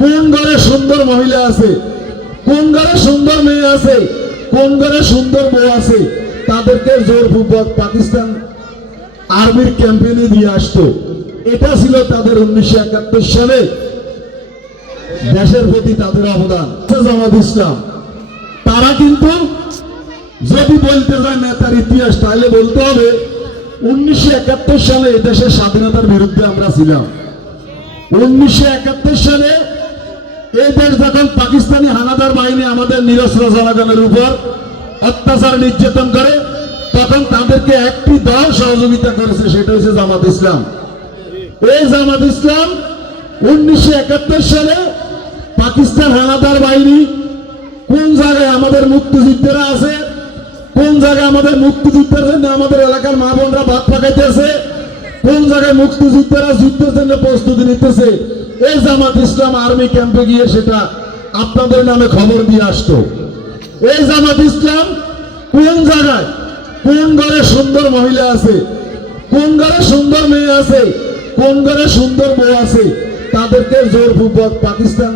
কোন ঘরে সুন্দর মহিলা আছে? কোন ঘরে সুন্দর মেয়ে আছে? কোন ঘরে সুন্দর বউ আছে? তাদেরকে জোরপূর্বক পাকিস্তান আর্মির ক্যাম্পেইনে দিয়ে আসতো। এটা ছিল তাদের উনিশশো একাত্তর সালে দেশের প্রতি তাদের অবদান। জামাত ইসলাম, তারা কিন্তু যদি বলতে যায় নেতার ইতিহাস, তাহলে বলতে হবে উনিশশো একাত্তর সালে এই দেশের স্বাধীনতার বিরুদ্ধে আমরা ছিলাম। উনিশশো একাত্তর সালে এই দেশ যখন পাকিস্তানি হানাদার বাহিনী আমাদের নিরস্ত্র জনগণের উপর অত্যাচার নির্যাতন করে, তখন তাদেরকে একটি দল সহযোগিতা করেছে, সেটা হচ্ছে জামাত ইসলাম। এই জামাত ইসলাম উনিশশো একাত্তর সালে পাকিস্তান হানাদার বাহিনী কোন জায়গায় আমাদের মুক্তিযুদ্ধেরা আছে, কোন জায়গায় আমাদের মুক্তিযুদ্ধের জন্য আমাদের এলাকার মা বোনরা ভাত পাকাইতেছে কোন জায়গায় মুক্তিযুদ্ধেরা যুদ্ধের জন্য প্রস্তুতি নিতেছে। এই জামাত ইসলাম আর্মি ক্যাম্পে গিয়ে সেটা আপনাদের নামে খবর দিয়ে আসতো। এই জামাত ইসলাম কোন জায়গায়? কোন ঘরে সুন্দর মহিলা আছে? কোন ঘরে সুন্দর মেয়ে আছে? কোন ঘরে সুন্দর বউ আছে? তাদেরকে জোরপূর্বক পাকিস্তান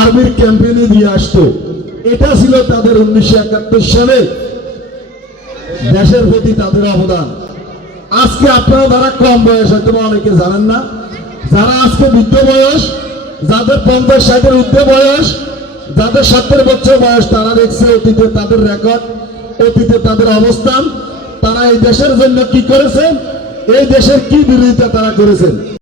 আর্মির ক্যাম্পেইনে দিয়ে আসতো। এটা ছিল তাদের উনিশশো একাত্তর সালে দেশের প্রতি তাদের অবদান। আজকে আপনারা যারা কম বয়স হয়তো অনেকে জানেন না। যারা আজকে বৃদ্ধ বয়স, যাদের পঞ্চাশ ষাটের ঊর্ধ্বে বয়স, যাদের সত্তর বছর বয়স, তারা দেখছে অতীতে তাদের রেকর্ড অতীতে তাদের অবস্থান। তারা এই দেশের জন্য কি করেছেন এই দেশের কি বিরোধিতা তারা করেছেন